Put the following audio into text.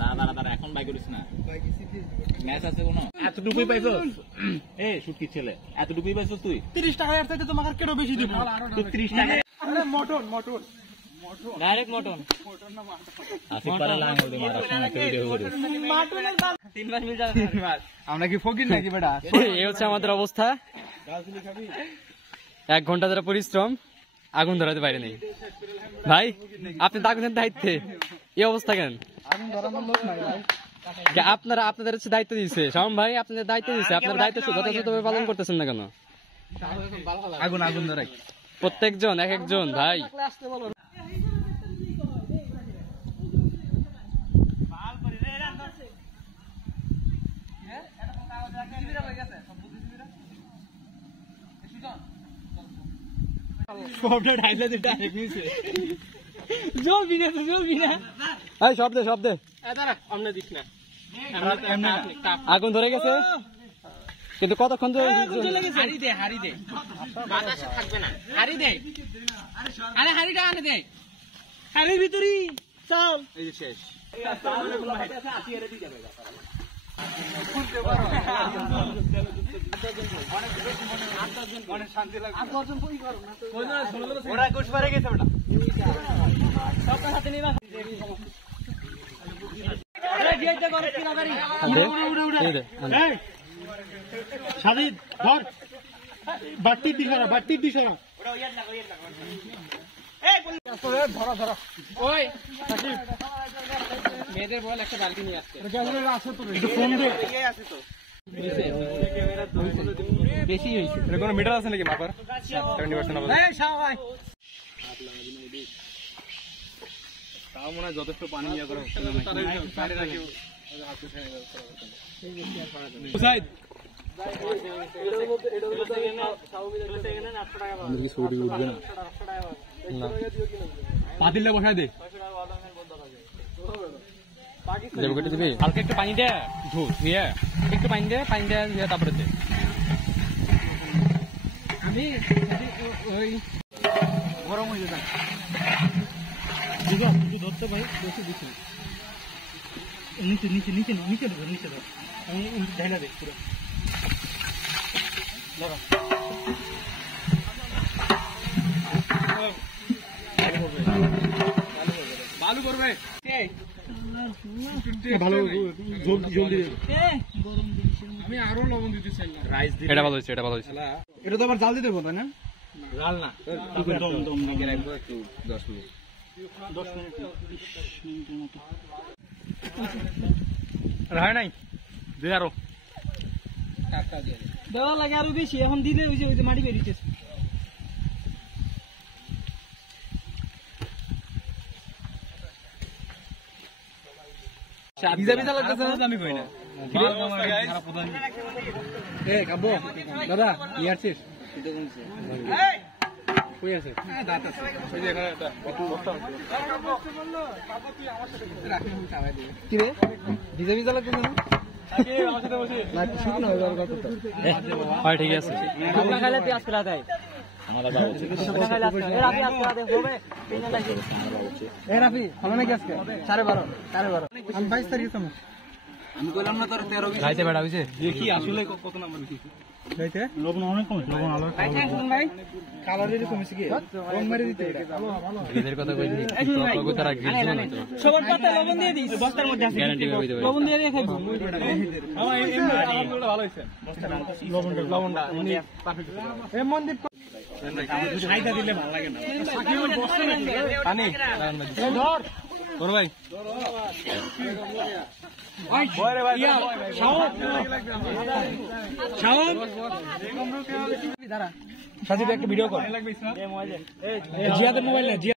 দাঁড়া এখন বাই করিস না, ম্যাচ আছে কোনো? এতটুকুই পাইছো এ সুটকি ছেলে, এতটুকুই পাইছো তুই? 30 টাকা এর চাইতে তোমাকে কেন বেশি দিব? 30 টাকা মটন ডাইরেক্ট মটন না আসিফ পারে লাঙ্গল দে মারা সময় ভিডিও করে মটনের দাম 3 মাস মিল যাবে। 3 মাস আমরা কি ফকির নাকি বেটা? এই হচ্ছে আমাদের অবস্থা। 1 ঘন্টা ধরে পরিশ্রম, আগুন ধরাতে পারে নাই ভাই। আপনি তো আগুনের দায়িত্বে, এই অবস্থা কেন? আগুন ধরানোর লোক নাই ভাই। আপনারা আপনাদের হচ্ছে দায়িত্ব দিচ্ছে শাওন ভাই, আপনাদের দায়িত্ব দিচ্ছে, আপনার দায়িত্ব যথাযথভাবে পালন করতেছেন না কেন? আগুন ধরাই প্রত্যেকজন এক একজন ভাই। আগুন ধরে গেছে কিন্তু কতক্ষণ থাকবে না, হাড়ি দে, আরে হাড়িটা আনে দে, হাড়ির ভিতরে চল। এই যে শেষ ওরা কুছ পারে গেছে বেটা সবটা হাতে নিবা। সাদিদ ধর বাটির দিশা, বাটির দিশা ধরা ওই মেয়েদের বল একটা বালতি নিয়ে আসছে। বেশি হয়েছে, কোনো মিটার আছে নাকি মাপার? 70% তাও মনে হয় যথেষ্ট পানি ইয়ে করা হচ্ছে না। পাতিলটা বসাই দে, হালকা একটু পানি দে, একটু পানি দে, তারপরে দে। আমি ওই গরম হয়ে যায় ধরতে ভাই, বেশি দিচ্ছি নিচে নিচে নিচে নিচে ধর, নিচে ধর, আমি ঢাইলা দেখ পুরো ভালো করবে ভালো জলদি। আমি আরো লবণ দিতে চাই, এটা ভালো হয়েছে, এটা ভালো হয়েছে। এটা তো আবার জাল দিতে বলবে না? জাল না, দম দিয়ে রাখবো একটু 10 মিনিট 20 মিনিটের মতো। হয় নাই দে আরো দেওয়া লাগে আরো বেশি, এখন দিলে ওই যে মাটি বেরিয়েছে। আমি কই না দাদা নিয়ে আসছিস? কিরে ভিজা ভিজা লাগতেছে না? ঠিক আছে। পেঁয়াজ ফেলা দেয় নাকি আজকে 12:30 আমি 22 তারিখ আমি বললাম না তোর 13 খাইতে বেড়া হইছে, দেখি আসলে কত নাম্বার লিখেছি। খাইতে লবণ অনেক কম, লবণ আলো ভাই কালারের কমেছে কি রং মারি দিতে এদের কথা কইলি তো তারা গ্রিল দিল না তো সবার পাতে লবণ দিয়ে দিস, বস্তার মধ্যে আছে গ্যারান্টি করে দিতে লবণ দিয়ে দিয়ে খাইবো। আমার এই ভালো হইছে, লবণটা পারফেক্ট। এই মনদীপ সাইদা দিলে ভালো লাগে না, পানি ধর তোর ভাই সাজিদ একটা ভিডিও কর, জিয়াদের মোবাইল